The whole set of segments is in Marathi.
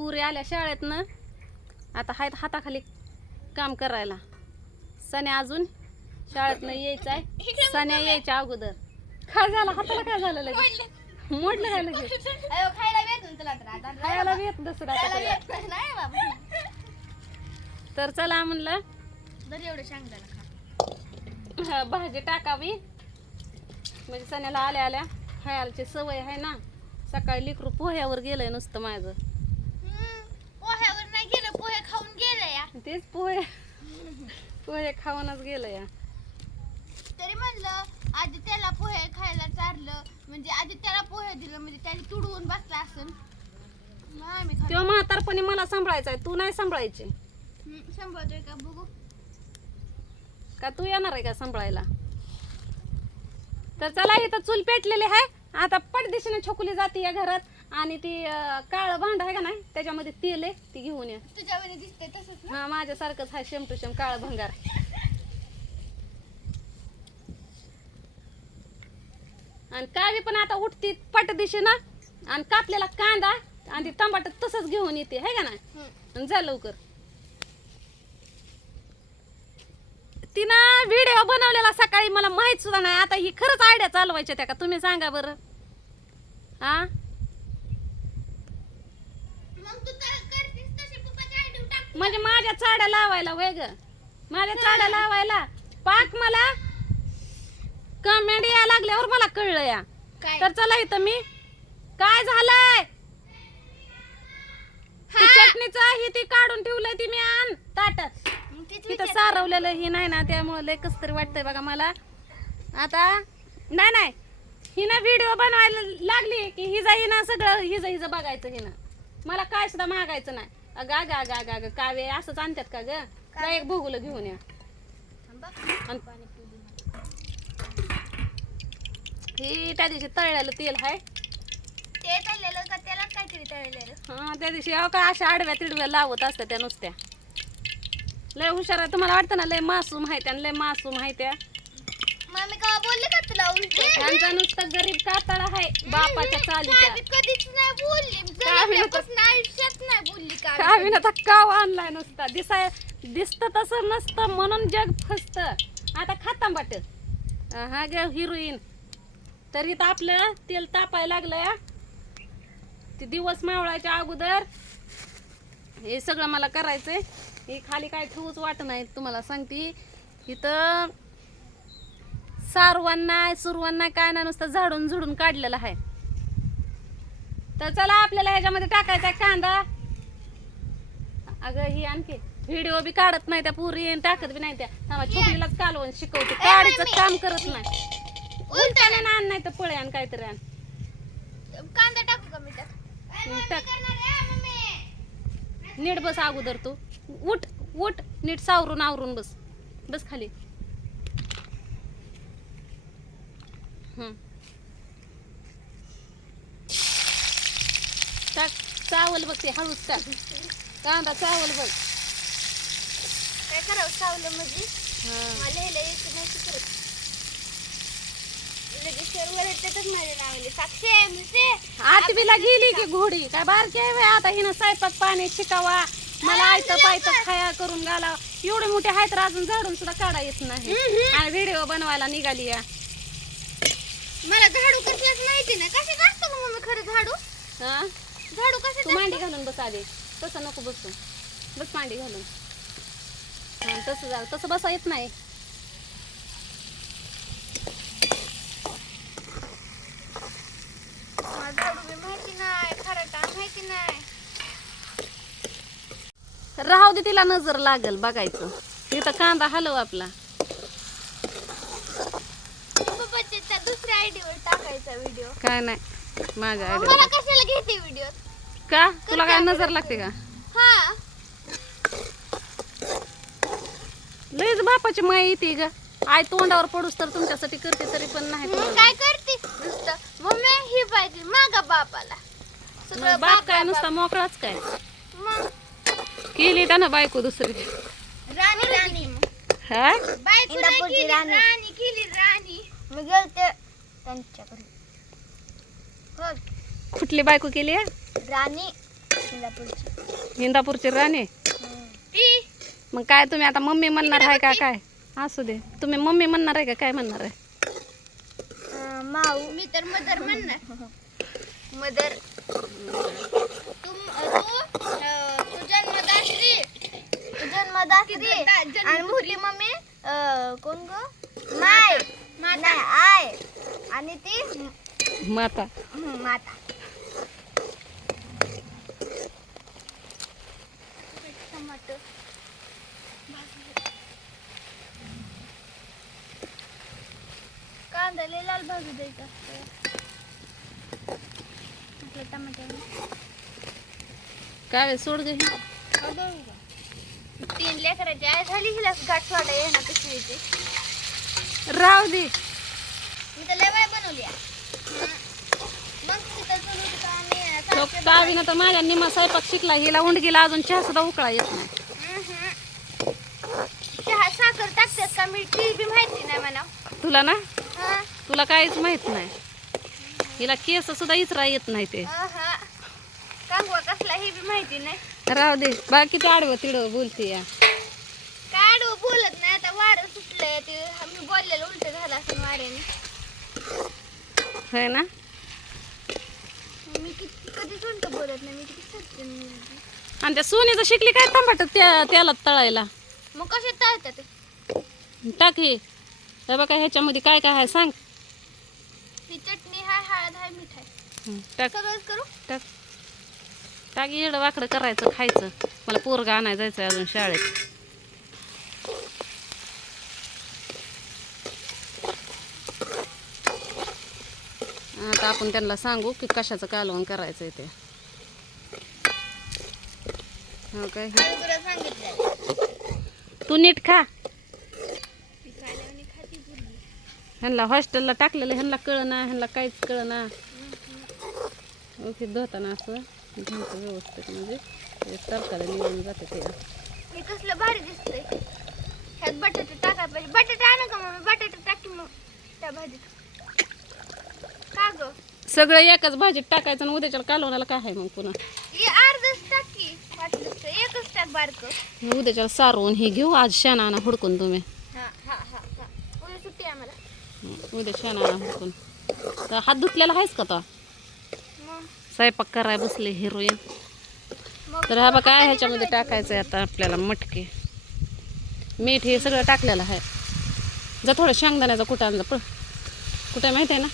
पुरी आल्या शाळेतनं. आता हायत हाताखाली काम करायला. सण्या अजून शाळेतनं यायचं आहे सण्या यायच्या अगोदर. काय झालं? हाताला काय झालं लगेच? मोडलं काय लगेच? खायला येत तर दुसरं तर चला म्हणलं. हा, भाजी टाकावी. म्हणजे सण्याला आल्या आल्या खायची सवय आहे ना. सकाळी लिकरू पोह्यावर गेलंय नुसतं माझं हम्म, पोह्यावर नाही गेलं पोहे खाऊन गेलं या तेच पोहे. पोहे खाऊनच गेलं या. तरी म्हणलं आधी त्याला पोहे खायला चारलं म्हणजे आधी त्याला पोहे दिलं म्हणजे त्याने तुडवून बसला असेल. मग आम्ही खाल्लं. तेव्हा म्हातारपणी मला सांभाळायचं आहे तू नाही सांभाळायची. हम्म, का बघू. का तू येणार आहे का सांभाळायला? तर चला इथं चूल पेटलेली आहे. आता पडदिशीने छोकुली जाते या घरात. आणि ती अं, काळं भांड आहे का नाही त्याच्यामध्ये तेल आहे ती घेऊन या. तुझ्या वेळी दिसते तसंच ना? हा माझ्यासारखंच आहे शेम टू शेम काळं भंगार आणि कावी पण आता उठती पट दिशेनं आणि कापलेला कांदा आणि ती टमाटर तसंच घेऊन येते है का नाही? हम्म. आणि जा लवकर. तिनं व्हिडिओ बनवलेला सकाळी मला माहीत सुद्धा नाही आता ही खरंच आयडिया चालवायच्या त्या का? तुम्ही सांगा बरं. हा मग तू तर करतीस तशी पप्पाच्या आयडी टाक म्हणजे माझ्या चाड्या लावायला वय ग. माझ्या चाड्या लावायला. पाक मला. कमेंट यायला लागल्यावर मला कळलं या. काय? तर चला इथं मी. काय झालंय? ती चटणीचं ही ती काढून ठेवलंय ती मी आण. ताटात मग तीच तिथं सारवलेलं ही नाही ना त्यामुळे लय कस तरी वाटतंय बघा मला. आता नाही नाही. हिनं व्हिडिओ बनवायला लागली की हिजा हिनं सगळं हिजा हिचं बघायचं हिनं. मला काय सुद्धा मागायचं नाही. अगा गा गा गा ग कावे असंच आणतात का ग? काय? एक भोगुलं घेऊन या. आणि. ही त्या दिवशी तळलेलं तेल आहे ते तळलेलं का त्याला काहीतरी तळलेलं? हा त्या दिवशी अहो का अशा आडव्या तिडव्या लावत असतात त्या नुसत्या. लय हुशार आहे. तुम्हाला वाटतं ना लय मासूम आहे त्या लय मासूम आहे त्या. मम्मी का का उलट त्यांचा नुसतं गरीब कातळ आहे. बापाच्या चालीच्या मी कधीच नाही बोलली? जन्मल्यापासून आयुष्यात नाही बोलली का काय आता काव आणलाय नुसता. दिसाय दिसत तसं नसतं म्हणून जग फसत. आता खाताम बाट हा ग हिरोईन. तरी तर आपलं तेल तापायला लागलंय ते दिवस मावळायच्या अगोदर हे सगळं मला करायचंय. हे खाली काय ठेवूच वाट नाही तुम्हाला सांगते. इथं सारवान सुरवान काय नाही नुसतं झाडून झुडून काढलेलं आहे. तर चला आपल्याला ह्याच्यामध्ये टाकायचा कांदा. अगं ही आणखी व्हिडिओ बी काढत नाही त्या पुरी टाकत बी नाही त्या. छोकरीलाच कालवण शिकवते. काढीचं काम करत नाही. उलटाने आण नाही तर पळे आण काहीतरी आण. कांदा टाकू का मी टाक. नीट बस अगोदर तू. उठ उठ नीट सावरून आवरून बस. बस खाली. टाक चावल बघ ते हळूच टाक. कांदा चावल बघ. काय करावं सावलं म्हणजे? मला हे लई नाही करत लगेच सर्व येतातच माझ्या नावाने. साक्षी आहे म्हणजे आठवीला गेली की घोडी. काय बारकी आहे? आता हिनं स्वयंपाक पाणी शिकावा. मला आयतं पायतं खाया करून घालावा. एवढे मोठे आहेत तर अजून झाडून सुद्धा काढा येत नाही. आणि व्हिडिओ बनवायला निघाली या मला झाडू कसलाच माहिती नाही. कसे काढतो का मम्मी खरं झाडू? हा? झाडू कसे तू मांडी घालून बस आधी. तसं नको बसू. बस मांडी घालून. हा तसं जा. तसं बसा येत नाही. मला झाडू बी माहिती नाही खरटा माहिती नाही. राहू दे तिला नजर लागल बघायचं. इथं कांदा हलव आपला. व्हिडिओ काय नाही. माझ्या मला आयडिया कशाला घेते व्हिडिओ का? तुला काय नजर लागते का? हा. लयच बापाची माय येते ग. आई तोंडावर पडूस तर तुमच्यासाठी करते तरी पण नाही मग. काय करते? नुसतं मम्मी ही पाहिजे. मागा बापाला. सगळं मग बाप काय नुसता मोकळाच काय? मग? केली त्यानं बायको दुसरी. राणी राणी. हा? बायको नाही केली, राणी केली राणी. मी गेलते. हो कुठली बायको केली आहे? राणी. इंदापूरची इंदापूरची राणी? मग काय तुम्ही आता मम्मी म्हणणार आहे का काय? असू दे. तुम्ही मम्मी म्हणणार आहे का काय म्हणणार आहे? माऊ. मी तर मदर म्हणणार. मदर. तू जन्मदात्री. जन्मदात्री. आणि मोठी मम्मी कोण ग? माय. नाही आय. आणि ती माता. माता. टमाटर कांदा लय लाल भाजू द्यायचा असतो. आपल्या टमाट्याने काय सोड गे तीन लेकराची आई झाली हिला गाठ सोडा ये ना कशी येते. राव दे. तर लय वेळ बनवली आहे. मग तिथं चुलू तिथं आम्ही सारखे तावीनं तर माझ्या निमा स्वयंपाक शिकला हिला उंडगीला अजून चहा सुद्धा उकळा येत नाही. चहा साखर टाकतात का? मी बी माहिती नाही म्हणा तुला ना? हा, तुला काहीच माहीत नाही. हिला केस सुद्धा इचरा येत नाही ते. हा. कांगवा कसला हे बी माहिती नाही. राव दे. बाकीचं आडवं तिडवं बोलते या. काय आडवं बोलत नाही. आता वारं सुटलंय ते. मी बोललेलं उलट झालं असं वाऱ्याने. होय ना? मी किती कधीच उलट बोलत नाही मी किती सत्य मुलगी. आणि त्या सोनीचं शिकली काय तांबट त्या त्याला तळायला. मग कसे तळतात? ते? टाक हे. हे बघा ह्याच्यामध्ये काय काय आहे सांग. ही चटणी हाय हळद हाय मीठ हाय. हं, टाक. सगळंच करू? टाक. टाक येडं वाकडं करायचं खायचं. मला पोरगा आणायला जायचं अजून शाळेत. आता आपण त्यांना सांगू की कशाचं कालवण करायचं आहे ते काय? तू नीट खा. ह्यांना हॉस्टेलला टाकलेलं ह्यांना कळना ह्यांना काहीच कळना. ओके धुताना असं घ्यायचं व्यवस्थित म्हणजे. ते तरकारी निघून जाते ते. हे कसलं भारी दिसतंय. ह्यात बटाटे टाकायला पाहिजे. बटाटे आणा का मग बटाटे टाकी मग त्या भाजीत. का ग सगळं एकाच भाजीत टाकायचं आणि उद्याच्या कालवणाला काय आहे मग पुन्हा? हे अर्धच टाकी वाटलं तर एकच टाक बारक. उद्याच्या सारवून हे घेऊ आज शाना हुडकून तुम्ही. हा हा हा हा. उद्या सुट्टी आहे मला उद्या शाना हुडकून. तर हात धुतलेला आहेस का तो? मग. स्वयंपाक कराय बसले हिरोईन. मग तर हा बघा ह्याच्यामध्ये टाकायचं आहे आता आपल्याला मटके. मीठ हे सगळं टाकलेलं आहे. जा थोडं शेंगदाण्याचा कुटांचा पण कुठे माहिती आहे ना?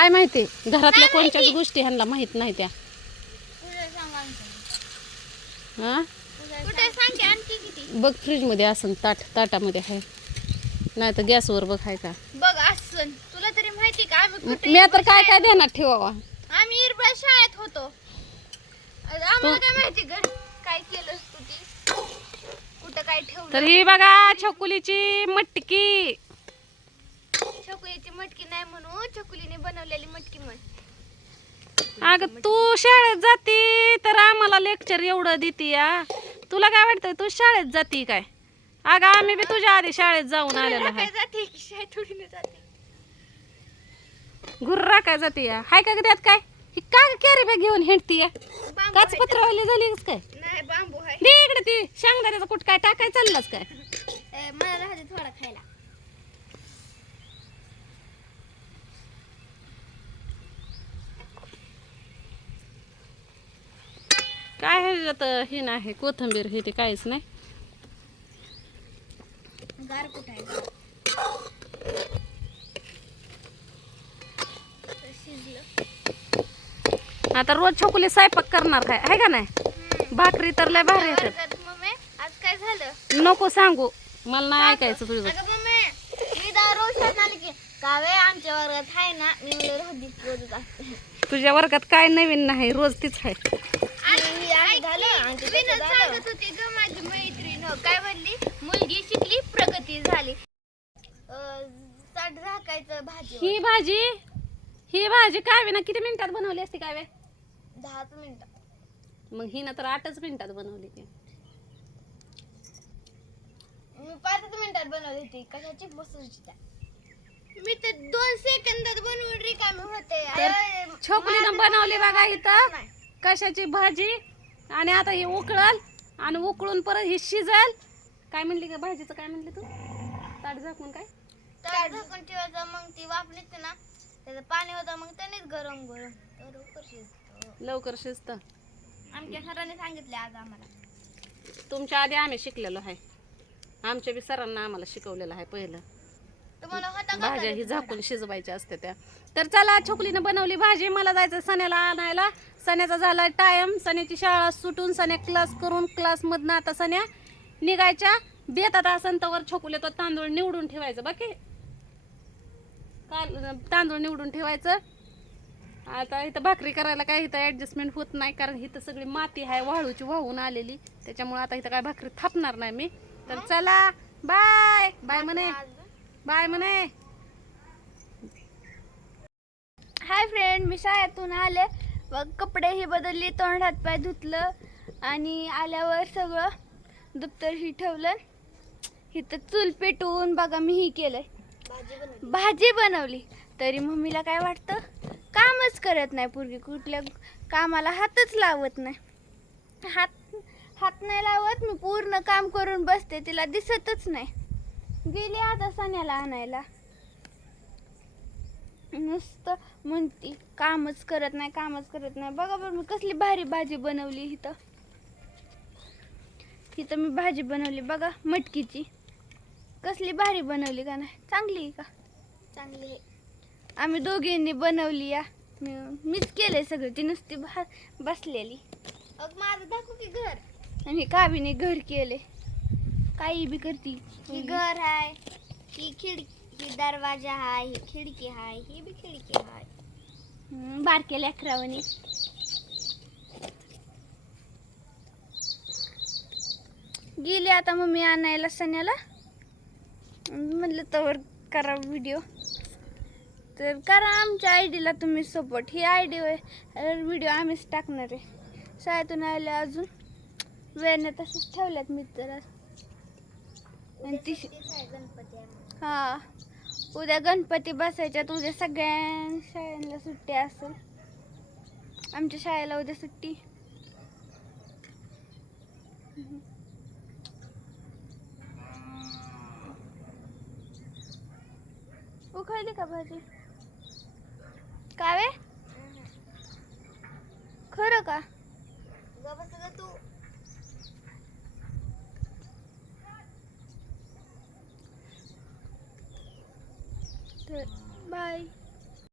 बघ हाय माहिती? घरातल्या कोणत्याच गोष्टी ह्यांना माहीत नाही त्या. हां? किती. बघ फ्रीजमध्ये असन ताट ताटामध्ये आहे. नाही तर गॅसवर बघ आहे का? बघ असन. तुला तरी माहिती का? आम्ही मी तर काय काय देणार ठेवावा? आम्ही इरबळ शाळेत होतो. आम्हाला काय माहिती काय केलं तू ती? कुठं काय ठेवलं? तर ही बघा छकुलीची मटकी. छकुलीची मटकी नाही म्हणू छकुलीने बनवलेली मटकी म्हण. अगं तू शाळेत जाती तर आम्हाला लेक्चर एवढं देते या तुला काय वाटतंय तू शाळेत जाती काय? अगं आम्ही बी तुझ्या आधी शाळेत जाऊन आलेलो काय आहे. जाते? की शाळेत थोडी जाते. घुर्रा काय जाते या हाय का ग त्यात काय? ही का कॅरी बॅग घेऊन हिंडती या बांबू काच आहे पत्रवाली झालीच काय? त्यात. नाही बांबू आहे. दे इकडे ती. शेंगदाण्याचा कुठ काय टाकाय चाललाच काय? ए, मला थोडा खायला. काय ह्याच्यात हे नाही कोथंबीर हे ते काहीच नाही. आता रोज छोकुली स्वयंपाक करणार काय आहे का नाही? भाकरी तर लय भारी येतात. आज काय झालं? नको सांगू मला नाही ऐकायचं तुझं मी आली की कावे आमच्या वर्गात आहे ना मी तुझ्या वर्गात काय नवीन नाही रोज तीच आहे. सांगत होती ग माझी मैत्रीण हो, काय म्हणली? मुलगी शिकली प्रगती झाली. झाकायचं भाजी ही भाजी? ही भाजी काय ना किती मिनिटात बनवली असती काय दहाच मिनिटं. मग हिनं तर आठच मिनिटात बनवली ती. मी पाचच मिनिटात बनवली होती. कशाची? बसूची त्या. मी तर दोन सेकंदात बनवून रिकामी होते. तर- अरे, बनवली बघा इथं. कशाची भाजी? आणि आता हे उकळल आणि उकळून परत हे शिजल. काय म्हणली का भाजीचं? काय म्हणली तू? ताट झाकून काय? तर झाकून ठेवायचं मग ती निघते ना त्याचं पाणी होतं मग त्यानेच गरम गरम तर लवकर शिजतं. लवकर शिजतं. आमच्या सरांनी सांगितले आज आम्हाला. तुमच्या आधी आम्ही शिकलेलो आहे. आमच्या बी सरांना आम्हाला शिकवलेलं आहे पहिलं. भाज्या ही झाकून शिजवायच्या असते त्या. तर चला छोकलीनं बनवली भाजी. मला जायचं सण्याला आणायला. सण्याचा झाला टाइम सण्याची शाळा सुटून सण्या क्लास करून क्लासमधनं आता सण्या निघायच्या. बेतात असन तवर छोकुले तो तांदूळ निवडून ठेवायचं. बाकी काल तांदूळ निवडून ठेवायचं. आता इथं भाकरी करायला काय इथं ॲडजस्टमेंट होत नाही कारण इथं सगळी माती आहे वाळूची वाहून आलेली. त्याच्यामुळे आता इथं काय भाकरी थापणार नाही मी. तर चला बाय बाय म्हणे. बाय म्हणे. हाय फ्रेंड मी शाळेतून आले. व कपडेही बदलली तोंड हात पाय धुतलं आणि आल्यावर सगळं दप्तर ही ठेवलं. इथं चूल पेटवून बघा मी ही केलंय. भाजी बनवली. तरी मम्मीला काय वाटतं? कामच करत नाही पूर्वी कुठल्या कामाला हातच लावत नाही. हात हात नाही लावत मी पूर्ण काम करून बसते. तिला दिसतच नाही. गेली आता सण्याला आणायला. नुसतं म्हणती कामच करत नाही कामच करत नाही. बघा बरं मी कसली भारी भाजी बनवली इथं. इथं मी भाजी बनवली बघा मटकीची. कसली भारी बनवली का नाही? चांगली का? चांगली आम्ही दोघींनी बनवली या. मीच केलंय सगळं ती नुसती बसलेली. माझं दाखव की घर. आणि कावीने घर केले काही बी करती. ही घर आहे ही खिडकी ही दरवाजा हाय ही खिडकी हाय ही बी खिडकी हाय. बारके लेकरावणी गेली आता मम्मी आणायला सण्याला. म्हणलं तर करा व्हिडिओ तर करा आमच्या आय डीला तुम्ही सपोर्ट ही आय डी व्हिडिओ आम्हीच टाकणार आहे. शाळेतून आले अजून. वेळने तसंच ठेवल्यात मी तर. आणि ती हा. उद्या गणपती बसायच्यात. उद्या सगळ्या शाळेला सुट्टी असेल. आमच्या शाळेला उद्या सुट्टी. उखळली का भाजी? कावे